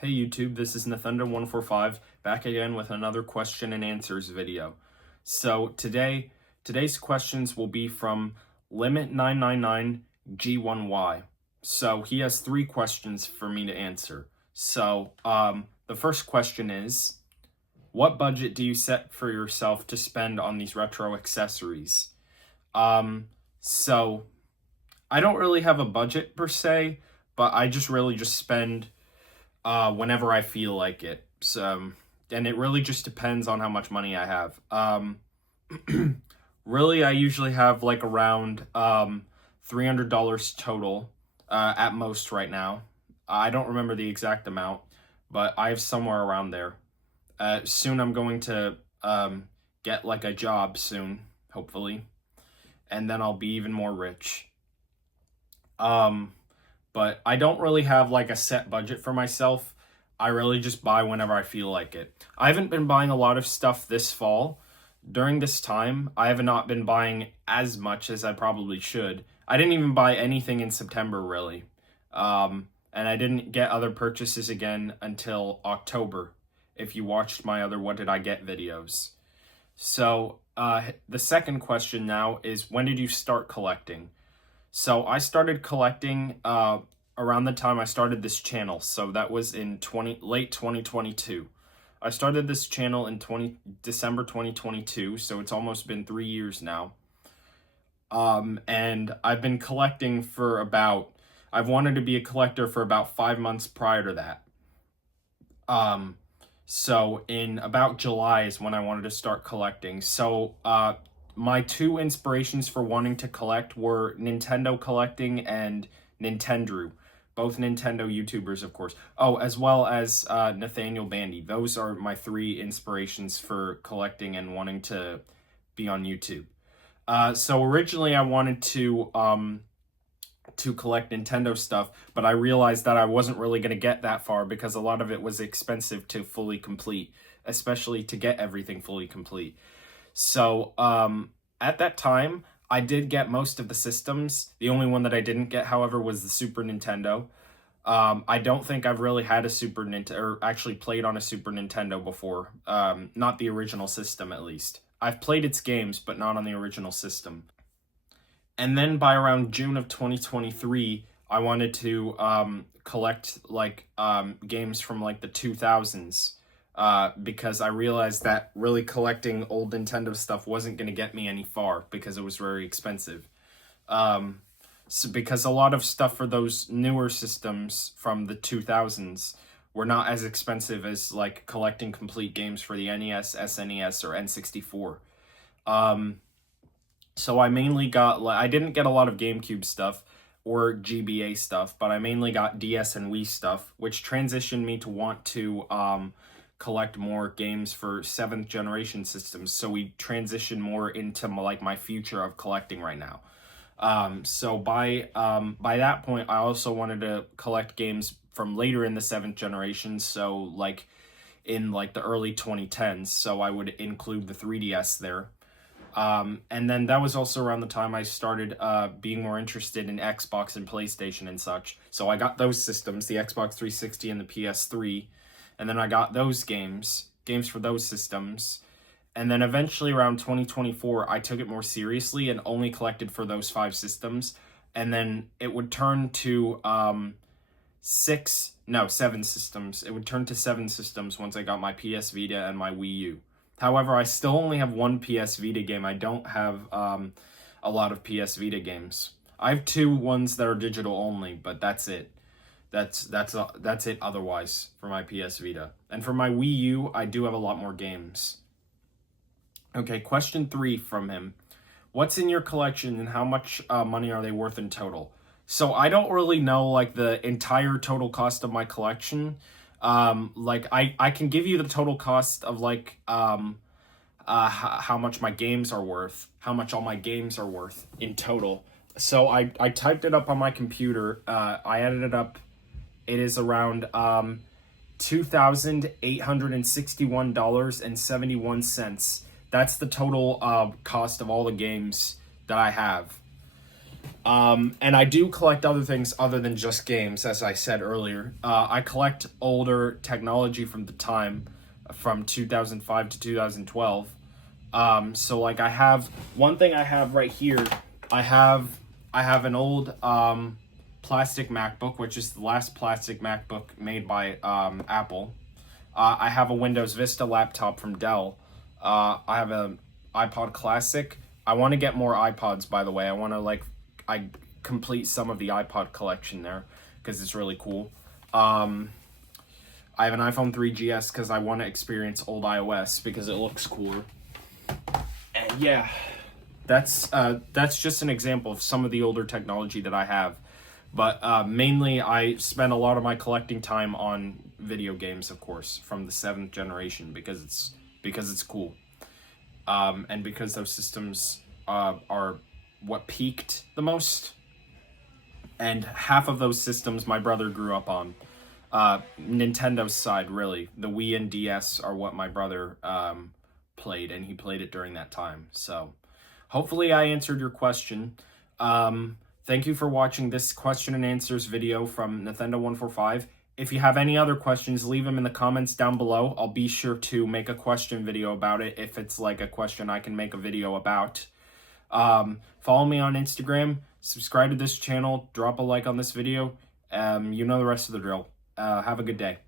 Hey YouTube, this is Nathendo145 back again with another question and answers video. So today's questions will be from Limit999G1Y. So he has 3 questions for me to answer. So the first question is, what budget do you set for yourself to spend on these retro accessories? So I don't really have a budget per se, but I just spend whenever I feel like it. So, and it really just depends on how much money I have. Really, I usually have like around $300 total at most right now. I don't remember the exact amount, but I have somewhere around there. Soon I'm going to get like a job soon, hopefully, and then I'll be even more rich. But I don't really have like a set budget for myself. I really just buy whenever I feel like it. I haven't been buying a lot of stuff this fall. During this time, I have not been buying as much as I probably should. I didn't even buy anything in September, really. And I didn't get other purchases again until October, if you watched my other What Did I Get videos. So, the second question now is, when did you start collecting? So I started collecting around the time I started this channel. So that was in late 2022. I started this channel in December 2022, so it's almost been 3 years now. And I've been collecting for I've wanted to be a collector for about 5 months prior to that. So in about July is when I wanted to start collecting. So my 2 inspirations for wanting to collect were Nathendo collecting and Nathendo, both Nintendo YouTubers, of course. Oh, as well as Nathaniel Bandy. Those are my 3 inspirations for collecting and wanting to be on YouTube. So originally I wanted to collect Nintendo stuff, but I realized that I wasn't really going to get that far because a lot of it was expensive to fully complete, especially to get everything fully complete. So, at that time, I did get most of the systems. The only one that I didn't get, however, was the Super Nintendo. I don't think I've really had a Super Nintendo, or actually played on a Super Nintendo before. Not the original system, at least. I've played its games, but not on the original system. And then by around June of 2023, I wanted to collect, like, games from, like, the 2000s. Because I realized that really collecting old Nintendo stuff wasn't going to get me any far because it was very expensive. So because a lot of stuff for those newer systems from the 2000s were not as expensive as like collecting complete games for the NES, SNES, or N64. So I mainly got, I didn't get a lot of GameCube stuff or GBA stuff, but I mainly got DS and Wii stuff, which transitioned me to want to collect more games for 7th generation systems. So we transition more into like my future of collecting right now. So by that point, I also wanted to collect games from later in the 7th generation. So like in like the early 2010s. So I would include the 3DS there. And then that was also around the time I started being more interested in Xbox and PlayStation and such. So I got those systems, the Xbox 360 and the PS3. And then I got those games for those systems. And then eventually around 2024, I took it more seriously and only collected for those 5 systems. And then it would turn to 7 systems. It would turn to 7 systems once I got my PS Vita and my Wii U. However, I still only have 1 PS Vita game. I don't have a lot of PS Vita games. I have 2 ones that are digital only, but that's it. That's it otherwise for my PS Vita. And for my Wii U, I do have a lot more games. Okay, question 3 from him. What's in your collection and how much money are they worth in total? So I don't really know like the entire total cost of my collection. Like I can give you the total cost of like how much my games are worth, how much all my games are worth in total. So I typed it up on my computer. I added it up. It is around $2,861.71. That's the total cost of all the games that I have. And I do collect other things other than just games, as I said earlier. I collect older technology from the time from 2005 to 2012. So like I have one thing I have right here. I have I have an old plastic MacBook, which is the last plastic MacBook made by Apple. I have a Windows Vista laptop from Dell. I have a iPod Classic. I want to get more iPods, by the way. I want to I complete some of the iPod collection there because it's really cool. I have an iPhone 3GS because I want to experience old iOS because it looks cooler. And yeah, that's just an example of some of the older technology that I have. But mainly, I spend a lot of my collecting time on video games, of course, from the 7th generation because it's cool, and because those systems are what peaked the most, and half of those systems my brother grew up on. Nintendo's side, really, the Wii and DS are what my brother played, and he played it during that time. So, hopefully, I answered your question. Thank you for watching this question and answers video from Nathendo145. If you have any other questions, leave them in the comments down below. I'll be sure to make a question video about it if it's like a question I can make a video about. Follow me on Instagram, subscribe to this channel, drop a like on this video. You know the rest of the drill. Have a good day.